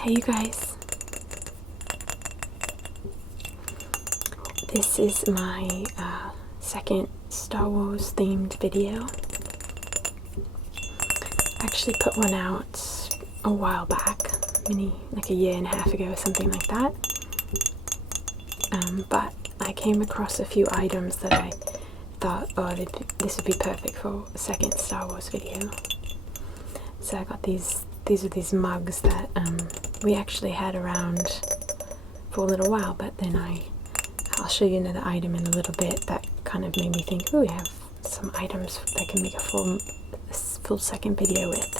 Hey you guys, this is my second Star Wars themed video. I actually put one out a while back, like a year and a half ago or something like that, but I came across a few items that I thought, oh, this would be perfect for a second Star Wars video. So I got these are these mugs that we actually had around for a little while, but then I'll show you another item in a little bit that kind of made me think, oh, we have some items that can make a full second video with.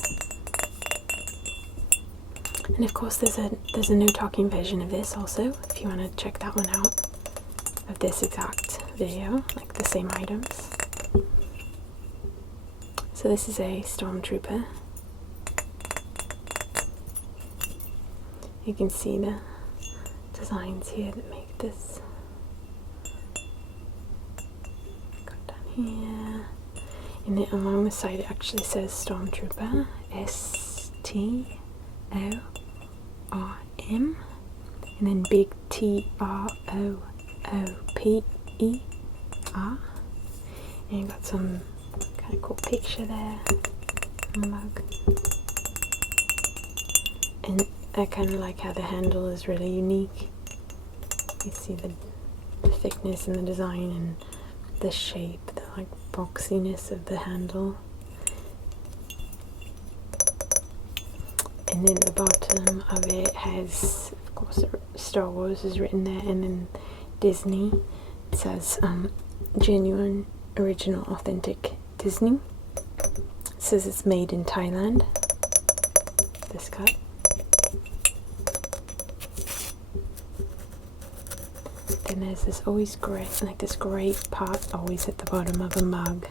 And of course there's a no talking version of this also, if you want to check that one out, of this exact video, like the same items. So this is a Stormtrooper. You can see the designs here that make this. Got down here, and then along the side it actually says Stormtrooper, S-T-O-R-M, and then big T-R-O-O-P-E-R, and you got some kind of cool picture there on the mug. And I kind of like how the handle is really unique. You see the thickness and the design and the shape, the like boxiness of the handle. And then the bottom of it has, of course, Star Wars is written there, and then Disney. It says genuine, original, authentic Disney. It says it's made in Thailand, this cut. And there's this this great part always at the bottom of a mug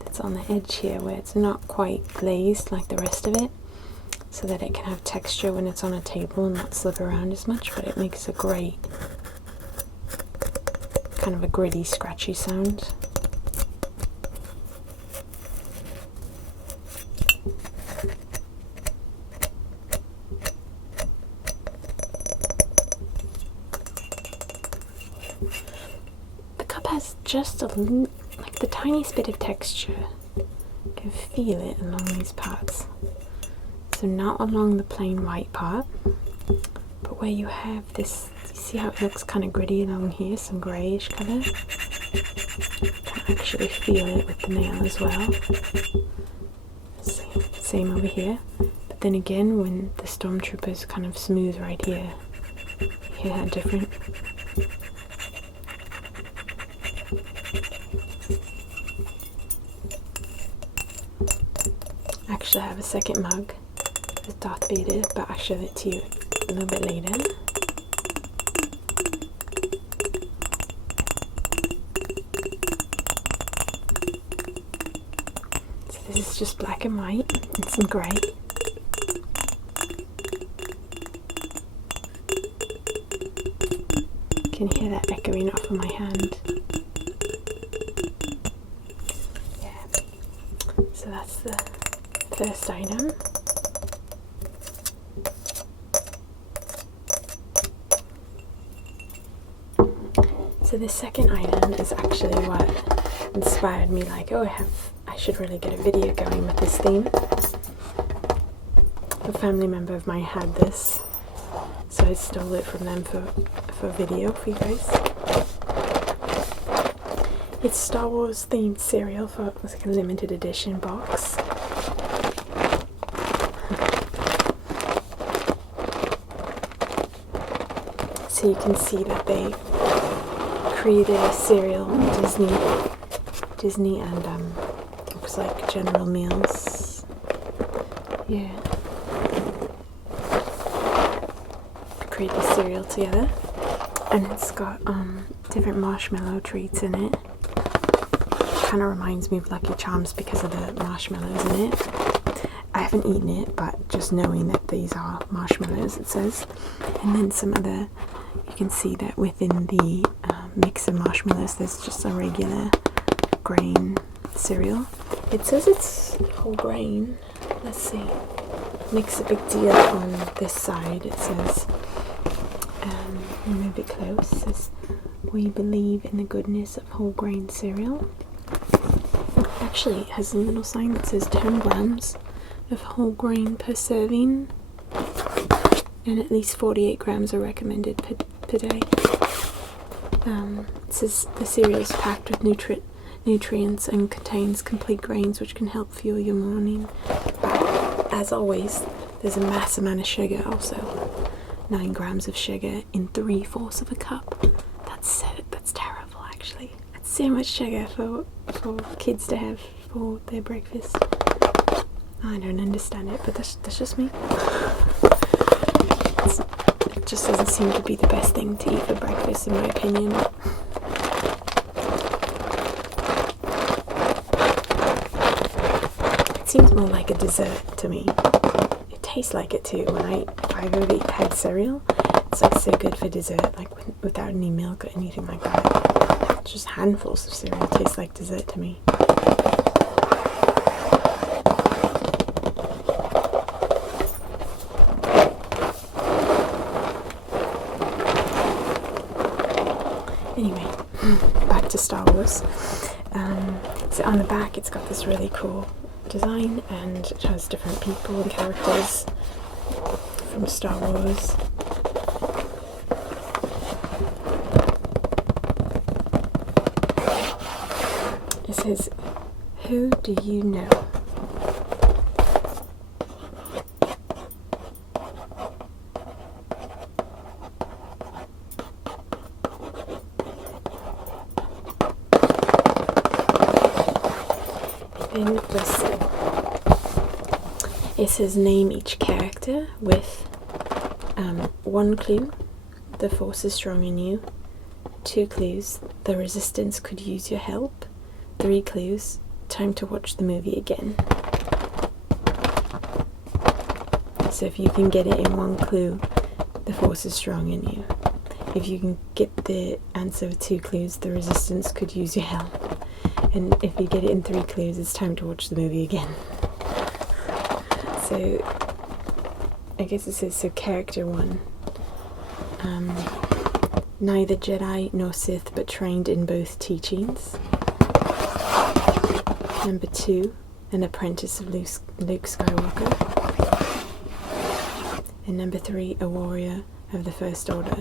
that's on the edge here, where it's not quite glazed like the rest of it, so that it can have texture when it's on a table and not slip around as much, but it makes a great kind of a gritty, scratchy sound. Has just like the tiniest bit of texture. You can feel it along these parts. So not along the plain white part, but where you have this, you see how it looks kind of gritty along here, some greyish colour? You can actually feel it with the nail as well. Same over here. But then again, when the Stormtrooper is kind of smooth right here, you hear how different. Actually, I have a second mug with Darth Vader, but I'll show it to you a little bit later. So this is just black and white and some grey. You can hear that echoing off of my hand. Yeah. So that's the first item. So the second item is actually what inspired me, like, oh, I should really get a video going with this theme. A family member of mine had this, so I stole it from them for a video for you guys. It's Star Wars themed cereal for like a limited edition box. So you can see that they created a cereal, Disney and looks like General Mills. Yeah. Create the cereal together, and it's got different marshmallow treats in it. Kind of reminds me of Lucky Charms because of the marshmallows in it. I haven't eaten it, but just knowing that these are marshmallows, it says. And then some other, you can see that within the mix of marshmallows there's just a regular grain cereal. It says it's whole grain. let's see, makes a big deal on this side. It says, move it close, it says, we believe in the goodness of whole grain cereal. Actually, it has a little sign that says 10 grams of whole grain per serving, and at least 48 grams are recommended per day. It says the cereal is packed with nutrients and contains complete grains which can help fuel your morning. But as always, there's a mass amount of sugar also. 9 grams of sugar in 3/4 of a cup. That's terrible, actually. That's so much sugar for kids to have for their breakfast. I don't understand it, but that's just me. It just doesn't seem to be the best thing to eat for breakfast, in my opinion. It seems more like a dessert to me. It tastes like it too. If I've ever had cereal, it's like so good for dessert, like without any milk or anything like that. Just handfuls of cereal taste like dessert to me. Anyway, back to Star Wars. So on the back it's got this really cool design, and it has different people and characters from Star Wars. It says, who do you know? Then let's see. It says name each character with 1 clue, the force is strong in you. 2 clues, the resistance could use your help. 3 clues, time to watch the movie again. So if you can get it in 1 clue, the force is strong in you. If you can get the answer with 2 clues, the resistance could use your help. And if you get it in 3 clues, it's time to watch the movie again. So, I guess it says, so character 1. Neither Jedi nor Sith, but trained in both teachings. Number 2, an apprentice of Luke Skywalker. And number 3, a warrior of the First Order.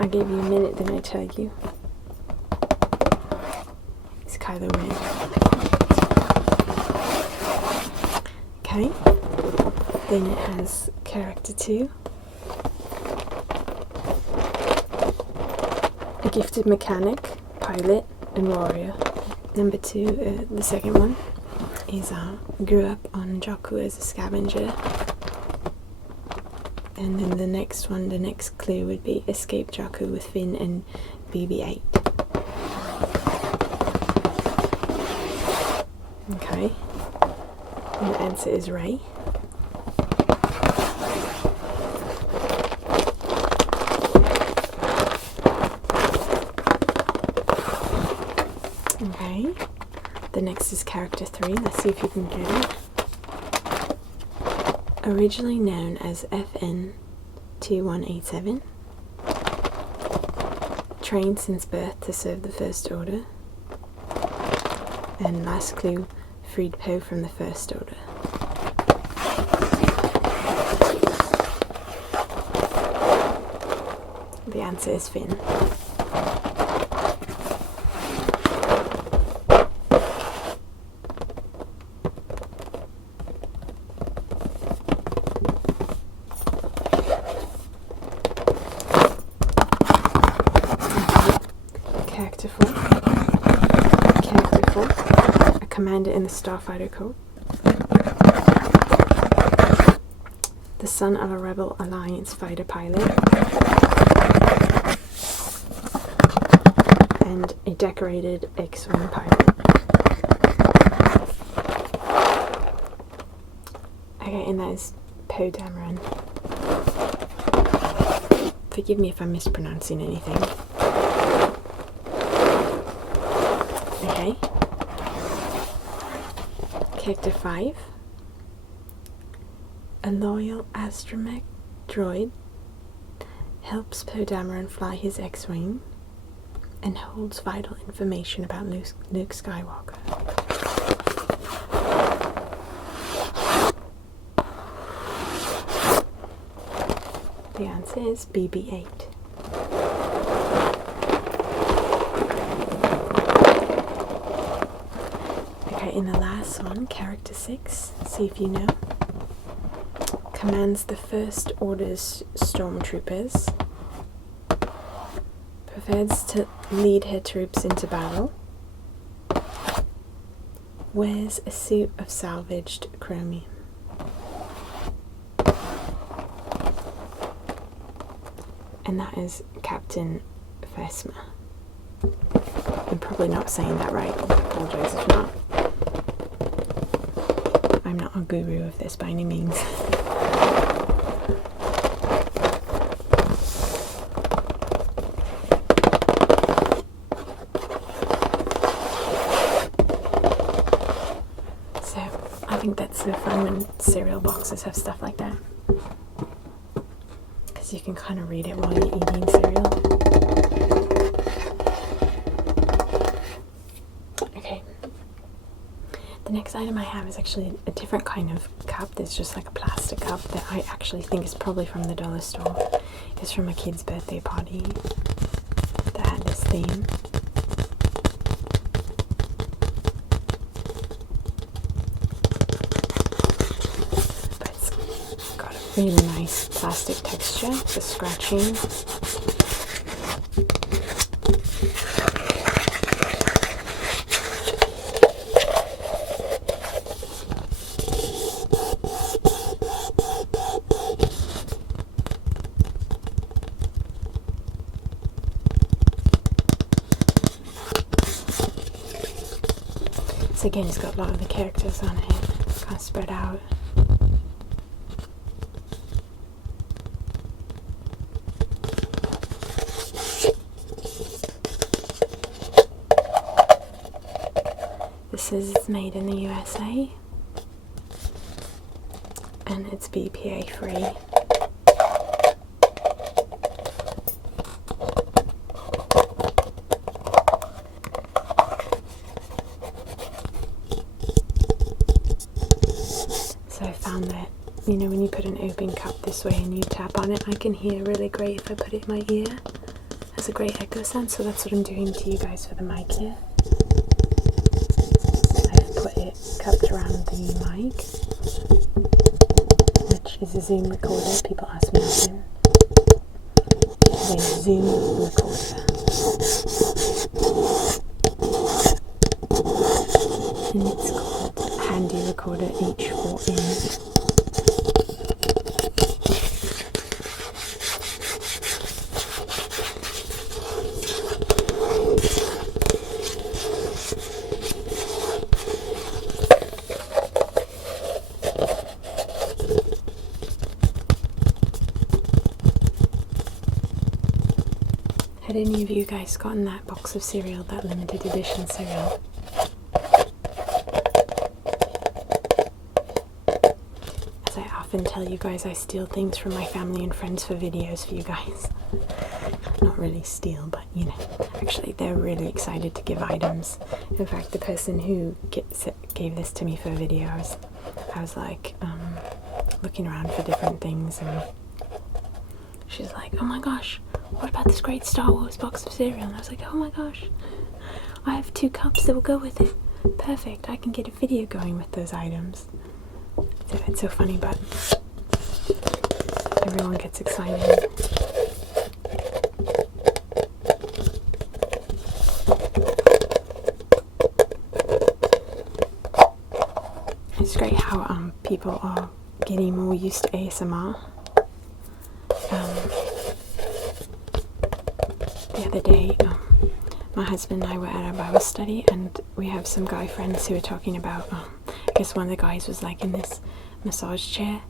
I gave you a minute, didn't I tell you? It's Kylo Ren. Okay. Then it has character 2. A gifted mechanic, pilot, and warrior. Number 2, the second one, is grew up on Jakku as a scavenger. And then the next one, the next clue would be escape Jakku with Finn and BB-8. Okay. And the answer is Rey. Okay. The next is character 3. Let's see if you can get it. Originally known as FN-2187, trained since birth to serve the First Order, and last clue, freed Poe from the First Order. The answer is Finn. Character 4, a commander in the Starfighter Corps, the son of a Rebel Alliance fighter pilot, and a decorated X-Wing pilot. Okay, and that is Poe Dameron. Forgive me if I'm mispronouncing anything. Okay, Character 5. A loyal astromech droid helps Poe Dameron fly his X-Wing and holds vital information about Luke Skywalker. The answer is BB-8. Okay, in the last one, Character 6, see if you know. Commands the First Order's Stormtroopers. Prefers to lead her troops into battle. Wears a suit of salvaged chromium. And that is Captain Phasma. I'm probably not saying that right. I apologize if not. I'm not a guru of this by any means. So I think that's so fun when cereal boxes have stuff like that. Because you can kind of read it while you're eating cereal. Okay. The next item I have is actually a different kind of cup. There's just like a plastic cup that I actually think is probably from the dollar store. It's from a kid's birthday party that had this theme. But it's got a really nice plastic texture for scratching. So again, it's got a lot of the characters on it, kind of spread out. This is made in the USA and it's BPA free. So I found that, you know, when you put an open cup this way and you tap on it, I can hear really great if I put it in my ear. It has a great echo sound, so that's what I'm doing to you guys for the mic here. I've put it cupped around the mic, which is a Zoom recorder. People ask me often. It's a Zoom recorder. And it's called Handy Recorder H4n. Had any of you guys gotten that box of cereal, that limited edition cereal? As I often tell you guys, I steal things from my family and friends for videos for you guys. Not really steal, but you know, actually they're really excited to give items. In fact, the person who gave this to me for a video, I was like looking around for different things, and she's like, oh my gosh, what about this great Star Wars box of cereal? And I was like, oh my gosh, I have 2 cups that will go with it. Perfect, I can get a video going with those items. So it's so funny, but everyone gets excited. It's great how people are getting more used to ASMR. The other day, my husband and I were at a Bible study, and we have some guy friends who were talking about, I guess one of the guys was like in this massage chair,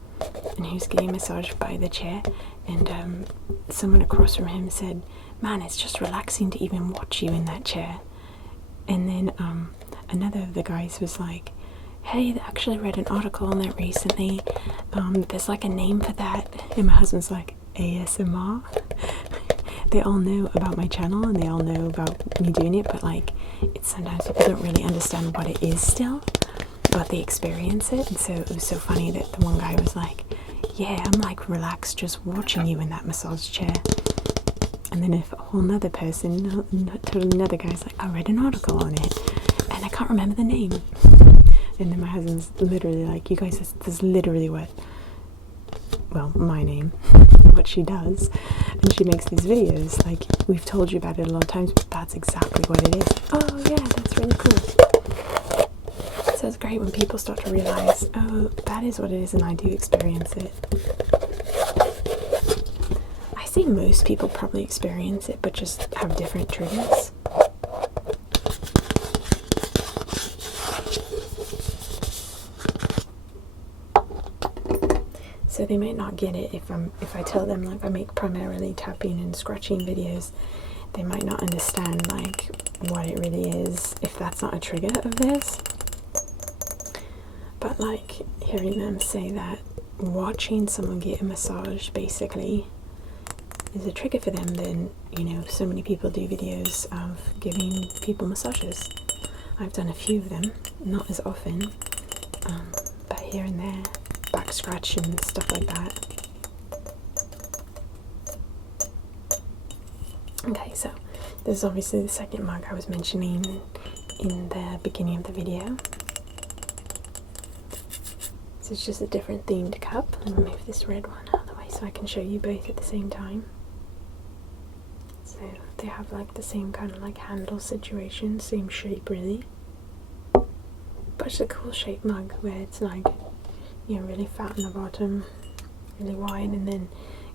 and he was getting massaged by the chair, and someone across from him said, man, it's just relaxing to even watch you in that chair. And then another of the guys was like, hey, I actually read an article on that recently. There's like a name for that. And my husband's like, ASMR? They all know about my channel and they all know about me doing it, but like, it's sometimes people don't really understand what it is still, but they experience it. And so it was so funny that the one guy was like, yeah, I'm like relaxed just watching you in that massage chair. And then if a whole nother person, totally another guy's like, I read an article on it and I can't remember the name. And then my husband's literally like, you guys, this is literally what, well, my name, what she does. And she makes these videos, like, we've told you about it a lot of times, but that's exactly what it is. Oh yeah, that's really cool. So it's great when people start to realize, oh, that is what it is, and I do experience it. I say most people probably experience it, but just have different triggers. So they might not get it if I tell them like I make primarily tapping and scratching videos. They might not understand like what it really is if that's not a trigger of theirs. But like hearing them say that watching someone get a massage basically is a trigger for them, then you know so many people do videos of giving people massages. I've done a few of them, not as often, but here and there. Back scratch and stuff like that. Okay, so this is obviously the second mug I was mentioning in the beginning of the video. So it's just a different themed cup. I'll move this red one out of the way so I can show you both at the same time. So they have like the same kind of like handle situation, same shape really. But it's a cool shaped mug where it's like, you know, really fat on the bottom, really wide, and then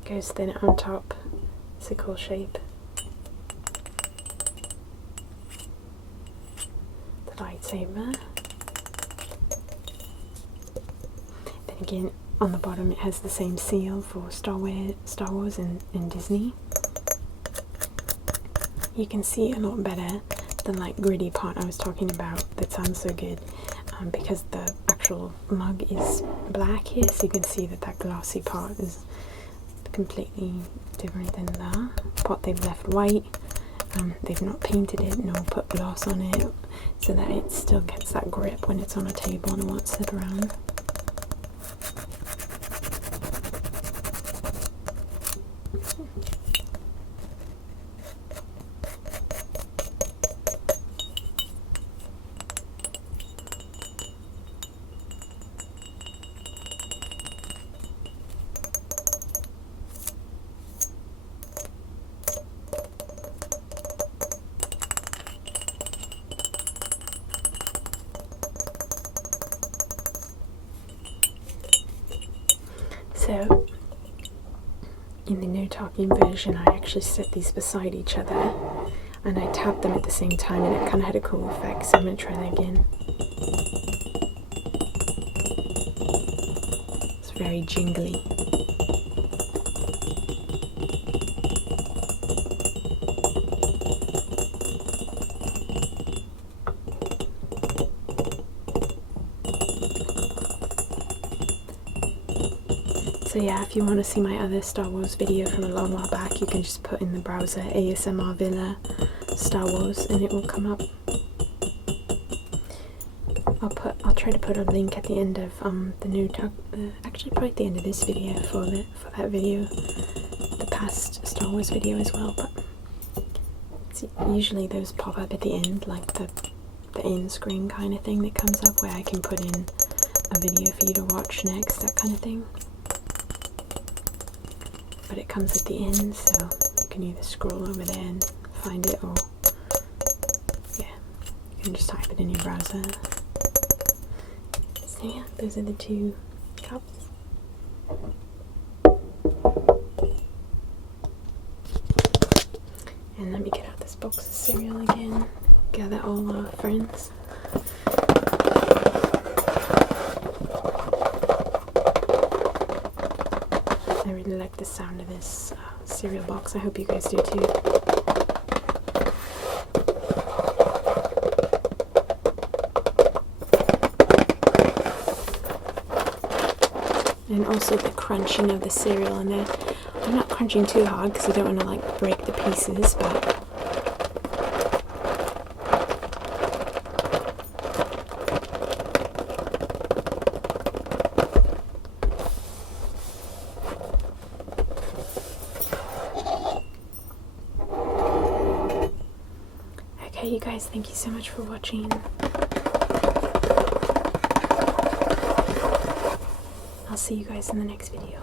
goes thin on top. It's a cool shape. The lightsaber. Then again, on the bottom it has the same seal for Star Wars and Disney. You can see a lot better the like gritty part I was talking about that sounds so good. Because the actual mug is black here, so you can see that that glossy part is completely different than the pot they've left white. They've not painted it nor put gloss on it, so that it still gets that grip when it's on a table and won't sit around. So, in the no talking version, I actually set these beside each other and I tapped them at the same time, and it kind of had a cool effect, so I'm going to try that again. It's very jingly. So yeah, if you want to see my other Star Wars video from a long while back, you can just put in the browser ASMRVilla Star Wars and it will come up. I'll try to put a link at the end of the new actually probably at the end of this video for that video, the past Star Wars video as well. But usually those pop up at the end, like the end screen kind of thing that comes up where I can put in a video for you to watch next, that kind of thing. But it comes at the end, so you can either scroll over there and find it, or yeah, you can just type it in your browser. So yeah, those are the two cups. And let me get out this box of cereal again, gather all our friends. I really like the sound of this cereal box. I hope you guys do too. and also the crunching of the cereal in there. I'm not crunching too hard because I don't want to like break the pieces, but okay, you guys, thank you so much for watching. I'll see you guys in the next video.